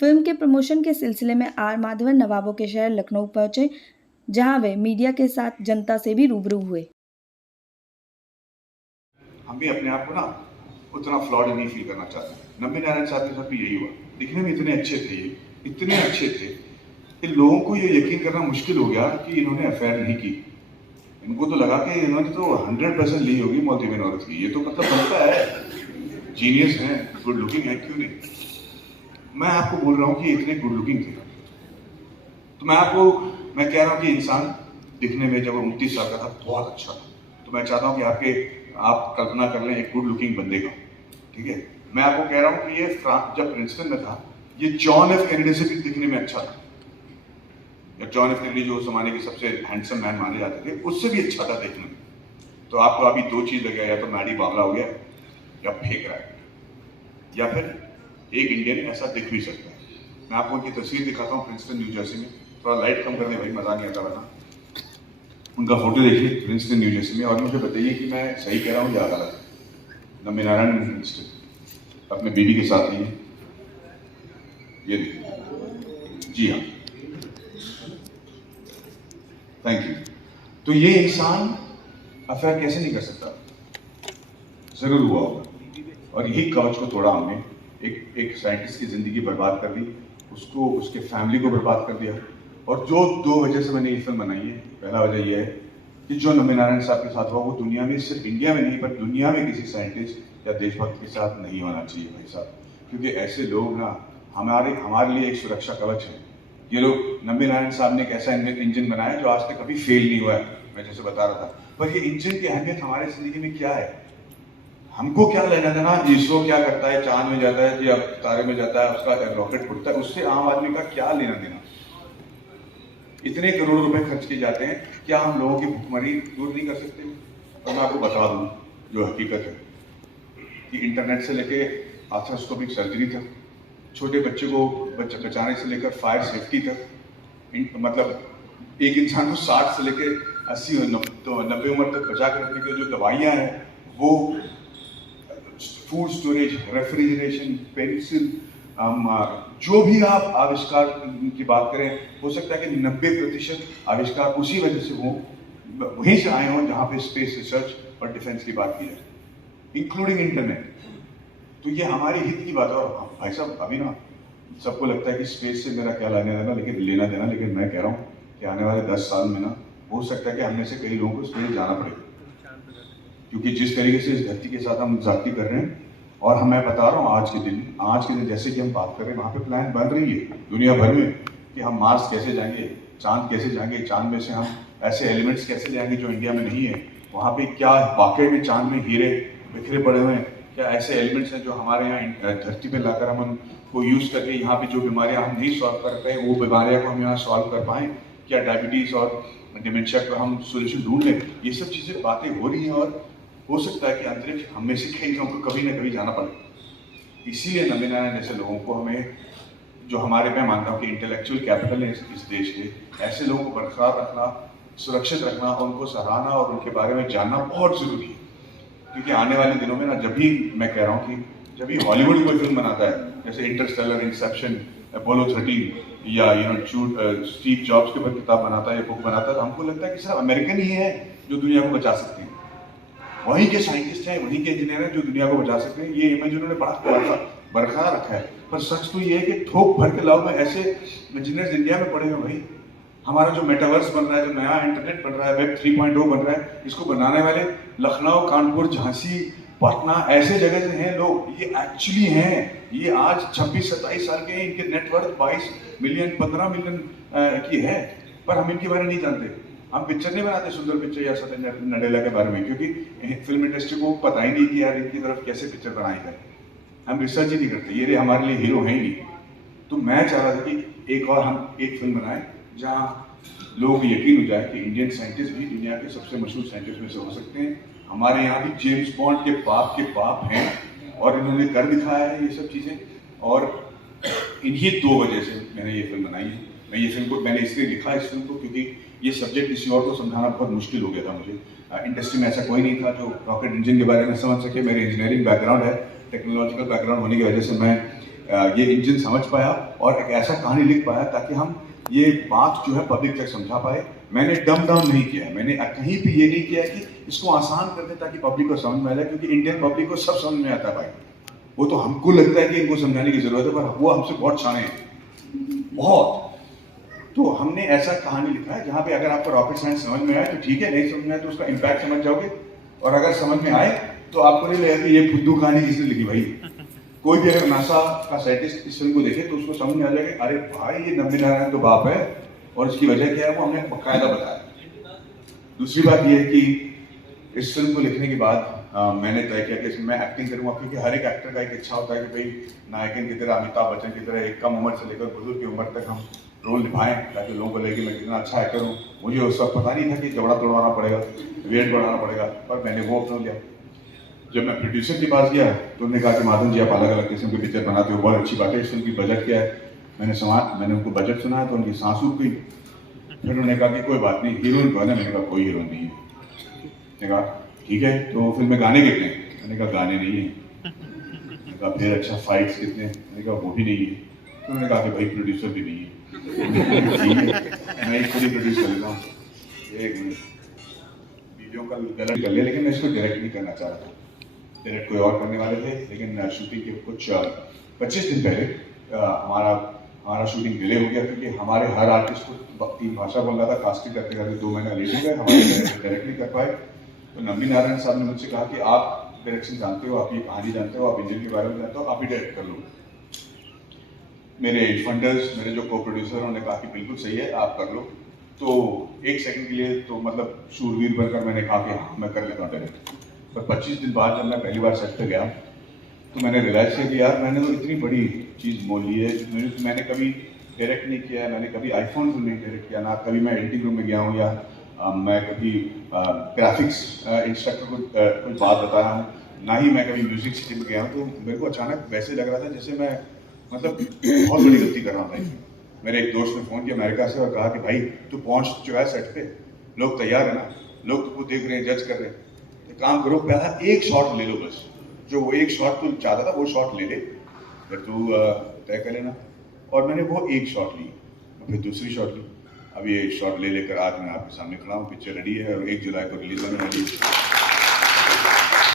Film के promotion के सिलसिले में आर माधवन नवाबों के शहर लखनऊ पहुंचे, जहां वे मीडिया के साथ जनता से भी रूबरू हुए। हम भी अपने आप को ना उतना फ्लॉड नहीं फील करना चाहते। नम्बी नारायण साहब के साथ भी यही हुआ। दिखने में इतने अच्छे थे, इतने अच्छे थे कि लोगों को ये यकीन करना मुश्किल हो गया कि इन्होंने अफेयर नहीं की। इनको तो लगा कि इन्होंने तो 100% ली होगी मौलवी औरत की। ये तो मतलब बनता है, जीनियस है, गुड लुकिंग है, क्यों नहीं। मैं आपको बोल रहा हूँ कि इतने गुड लुकिंग थे। तो मैं कह रहा हूँ कि इंसान दिखने में जब 29 साल का था बहुत अच्छा था। तो मैं चाहता हूँ कि आप कल्पना कर लें एक गुड लुकिंग बंदे का, ठीक है। मैं आपको कह रहा हूँ कि ये जब प्रिंसटन में था, ये जॉन एफ कैनेडी से भी दिखने में अच्छा था। या जॉन एफ कैनेडी जो उस जमाने के सबसे हैंडसम मैन माने जाते थे, उससे भी अच्छा था देखने में। तो आपको अभी दो चीज लगे, या तो मैडी बावला हो गया या फेंक रहा है, या फिर एक इंडियन ऐसा दिख भी सकता है। मैं आपको उनकी तस्वीर दिखाता हूँ प्रिंसटन न्यू जर्सी में। थोड़ा लाइट कम करने भाई, मजा नहीं आता वरना। उनका फोटो देखिए प्रिंसटन न्यू जर्सी में, और मुझे बताइए कि मैं सही कह रहा हूँ या गलत। नम्बी नारायण प्रिंसटन अपने बीवी के साथ नहीं है, ये देखिए। जी हाँ, थैंक यू। तो ये इंसान अफेयर कैसे नहीं कर सकता? जरूर हुआ होगा, और यही कवच को तोड़ा हमने। एक साइंटिस्ट की जिंदगी बर्बाद कर दी, उसको, उसके फैमिली को बर्बाद कर दिया। और जो दो वजह से मैंने ये फिल्म बनाई है, पहला वजह यह है कि जो नम्बी नारायण साहब के साथ हुआ वो दुनिया में, सिर्फ इंडिया में नहीं पर दुनिया में किसी साइंटिस्ट या देशभक्त के साथ नहीं होना चाहिए भाई साहब। क्योंकि ऐसे लोग ना हमारे लिए एक सुरक्षा कवच है। ये लोग, नम्बी नारायण साहब ने एक ऐसा इंजन बनाया जो आज तक कभी फेल नहीं हुआ है, मैं जैसे बता रहा था। पर ये इंजन की अहमियत हमारे जिंदगी में क्या है? हमको क्या लेना देना इसरो क्या करता है, चांद में जाता है या तारे में जाता है, उसका रॉकेट फुटता है, उससे आम आदमी का क्या लेना देना? इतने करोड़ रुपए खर्च किए जाते हैं, क्या हम लोगों की भुखमरी दूर नहीं कर सकते? और मैं आपको बता दूं जो हकीकत है कि इंटरनेट से लेके आर्थ्रोस्कोपिक सर्जरी तक, छोटे बच्चे को बचाने से लेकर फायर सेफ्टी तक, मतलब एक इंसान को 60 से लेकर 80 तो 90 उम्र तक बचा के रखने की जो दवाइयाँ हैं, वो फूड स्टोरेज, रेफ्रिजरेशन, पेंसिल, जो भी आप आविष्कार की बात करें, हो सकता है कि 90% आविष्कार उसी वजह से हो, वहीं से आए हों जहाँ पे स्पेस रिसर्च और डिफेंस की बात की जाए, इंक्लूडिंग इंटरनेट। तो ये हमारे हित की बात है। और भाई साहब, अभी ना सबको लगता है कि स्पेस से मेरा क्या लेना देना, लेकिन मैं कह रहा हूँ कि आने वाले 10 साल में ना हो सकता है कि हम में से कई लोगों को स्पेस जाना पड़ेगा। क्योंकि जिस तरीके से इस धरती के साथ हम जाति कर रहे हैं, और मैं बता रहा हूँ आज के दिन जैसे कि हम बात कर रहे हैं, वहाँ पे प्लान बन रही है दुनिया भर में कि हम मार्स कैसे जाएंगे, चांद कैसे जाएंगे, चांद में से हम ऐसे एलिमेंट्स कैसे ले आएंगे जो इंडिया में नहीं है, वहाँ पे क्या वाकई में चांद में हीरे बिखरे पड़े हुए हैं, क्या ऐसे एलिमेंट्स हैं जो हमारे यहाँ धरती पे लाकर हम उनको यूज़ करके यहाँ पे जो बीमारियाँ हम नहीं सॉल्व कर पाए, वो बीमारियाँ को हम यहाँ सॉल्व कर पाएँ, क्या डायबिटीज़ और डिमेंशिया का हम सोल्यूशन ढूंढ लें। ये सब चीज़ें बातें हो रही हैं, और हो सकता है कि अंतरिक्ष हम में से कई लोगों को कभी ना कभी जाना पड़े। इसीलिए नम्बी नारायण जैसे लोगों को, हमें जो हमारे, मैं मानता हूँ कि इंटेलेक्चुअल कैपिटल है इस देश के, ऐसे लोगों को बरकरार रखना, सुरक्षित रखना, उनको सराहना और उनके बारे में जानना बहुत जरूरी है। क्योंकि आने वाले दिनों में ना, जब भी मैं कह रहा हूँ कि जब भी हॉलीवुड कोई फिल्म बनाता है, जैसे इंटरस्टेलर, इंसेप्शन, अपोलो 13, या स्टीव जॉब्स के ऊपर किताब बनाता है या बुक बनाता है, तो हमको लगता है कि सिर्फ अमेरिकन ही है जो दुनिया को बचा सकते हैं, वहीं के साइंटिस्ट हैं, वहीं के इंजीनियर हैं जो दुनिया को बचा सकते हैं। ये इमेज उन्होंने बड़ा बरकरार रखा है। पर सच तो ये है कि ठोक भर के लाओ में ऐसे इंजीनियर्स इंडिया में पड़े हैं भाई। हमारा जो मेटावर्स बन रहा है, जो नया इंटरनेट बन रहा है, वेब 3.0 बन रहा है, इसको बनाने वाले लखनऊ, कानपुर, झांसी, पटना, ऐसे जगह से हैं लोग। ये एक्चुअली हैं, ये आज 26-27 साल के हैं, इनके नेटवर्थ 22 मिलियन 15 मिलियन की है, पर हम इनके बारे में नहीं जानते। हम पिक्चर नहीं बनाते, सुंदर पिक्चर या सत्य नडेला के बारे में, क्योंकि फिल्म इंडस्ट्री को पता ही नहीं कि यार इनकी तरफ कैसे पिक्चर बनाई जाए। हम रिसर्च ही नहीं करते, ये हमारे लिए हीरो है ही नहीं। तो मैं चाह रहा था कि एक और हम एक फिल्म बनाएं जहाँ लोगों को यकीन हो जाए कि इंडियन साइंटिस्ट भी दुनिया के सबसे मशहूर साइंटिस्ट में से हो सकते हैं। हमारे यहाँ भी जेम्स बॉन्ड के बाप हैं, और इन्होंने कर दिखाया है ये सब चीज़ें। और इन्हीं दो वजह से मैंने ये फिल्म बनाई है। मैंने इसलिए लिखा इस फिल्म को क्योंकि ये सब्जेक्ट किसी और को समझाना बहुत मुश्किल हो गया था मुझे। इंडस्ट्री में ऐसा कोई नहीं था जो रॉकेट इंजन के बारे में समझ सके। मेरे इंजीनियरिंग बैकग्राउंड है, टेक्नोलॉजिकल बैकग्राउंड होने की वजह से मैं ये इंजन समझ पाया और एक ऐसा कहानी लिख पाया ताकि हम ये बात जो है पब्लिक तक समझा पाए। मैंने डम डाउन नहीं किया, मैंने कहीं भी ये नहीं किया कि इसको आसान कर दे ताकि पब्लिक को समझ में आ जाए, क्योंकि इंडियन पब्लिक को सब समझ में आता है भाई। वो तो हमको लगता है कि इनको समझाने की जरूरत है, पर वो हमसे बहुत शाने हैं, बहुत। तो हमने ऐसा कहानी लिखा है जहाँ पे अगर आपको रॉकेट साइंस समझ में आए तो ठीक है, नहीं समझ में आए तो उसका इम्पैक्ट समझ जाओगे, और अगर समझ में आए तो आपको नहीं लगेगा कि ये फुद्दू कहानी किसने लिखी भाई। कोई भी अगर नासा का साइंटिस्ट इस फिल्म को देखे तो उसको समझ में आ जाएगा, अरे भाई ये नंबी नारायण तो बाप है, और इसकी वजह क्या है वो हमने बाकायदा बताया। दूसरी बात ये है कि इस फिल्म को लिखने के बाद मैंने तय किया कि इसमें मैं एक्टिंग करूंगा, क्योंकि हर एक एक्टर का एक इच्छा होता है कि भाई नायकन की तरह, अमिताभ बच्चन की तरह एक कम उम्र से लेकर बुजुर्ग की उम्र तक हम रोल निभाएं, ताकि लोगों को लगे कि मैं कितना अच्छा एक्टर हूँ। मुझे उस वक्त पता नहीं था कि जबड़ा तोड़वाना पड़ेगा, वेट बढ़ाना पड़ेगा, पर मैंने वो अपना लिया। जब मैं प्रोड्यूसर के पास गया तो उन्होंने कहा कि माधवन जी आप अलग अलग किस्म के पिक्चर बनाते हो, बहुत अच्छी बात है, इस फिल्म की बजट क्या है। मैंने उनको बजट सुनाया तो उनकी सांस रुक गई। फिर उन्होंने कहा कि कोई बात नहीं, हीरोइन कौन है? मैंने कहा कोई हीरोइन नहीं है। मैंने कहा ठीक है, तो फिल्म में गाने कितने? मैंने कहा गाने नहीं है। मैंने कहा फिर अच्छा फाइट्स कितने? मैंने कहा वो भी नहीं है। तो उन्होंने कहा कि भाई प्रोड्यूसर भी नहीं है। ठीक है, मैं एक खुद ही प्रोड्यूस कर लेता हूँ, एक मिनट, वीडियो का गलत कर लिया, लेकिन मैं इसको डायरेक्ट नहीं करना चाह रहा था। डायरेक्ट कोई और करने वाले थे, लेकिन शूटिंग के कुछ 25 दिन पहले हमारा शूटिंग डिले हो गया, क्योंकि हमारे हर आर्टिस्ट को 3 भाषा बोल रहा था। कास्टिंग करते करते 2 महीना लेट हो गए, हमारे डायरेक्ट नहीं कर पाए। तो नंबी नारायण साहब ने मुझसे कहा कि आप डायरेक्शन जानते हो, आप ये कहानी जानते हो, आप इंजन के बारे में जानते हो, आप ही डायरेक्ट कर लो। मेरे फंडर्स, मेरे जो को प्रोड्यूसर, उन्होंने कहा कि बिल्कुल सही है, आप कर लो। तो 1 सेकंड के लिए तो मतलब शूरवीर बनकर मैंने कहा कि हाँ मैं कर लेता हूँ डायरेक्ट। पर 25 दिन बाद जब मैं पहली बार सेट पे गया तो मैंने रियलाइज किया कि यार मैंने तो इतनी बड़ी चीज़ मोल ली है। मैंने कभी डायरेक्ट नहीं किया है, मैंने कभी आईफोन फिल्म नहीं डायरेक्ट किया, ना कभी मैं एडिटिंग रूम में गया हूँ, या मैं कभी ग्राफिक्स इंस्ट्रक्टर को कोई बात बताया हूँ, ना ही मैं कभी म्यूजिक सिटी में गया हूँ। तो मेरे को अचानक वैसे लग रहा था जैसे मैं मतलब बहुत बड़ी गलती कर रहा हूँ। मेरे एक दोस्त ने फ़ोन किया अमेरिका से और कहा कि भाई तू पहुँच चुका है सेट पे, लोग तैयार है ना, लोग तुमको देख रहे हैं, जज कर रहे हैं, तो काम करो पहला एक शॉट ले लो, बस जो वो एक शॉट तू चाहता था वो शॉट ले ले, फिर तू तय कर लेना। और मैंने वो एक शॉट ली, फिर दूसरी शॉट ली, अब ये शॉट ले लेकर आज मैं आपके सामने खड़ा हूँ। पिक्चर रेडी है और 1 जुलाई को रिलीज होने वाली है।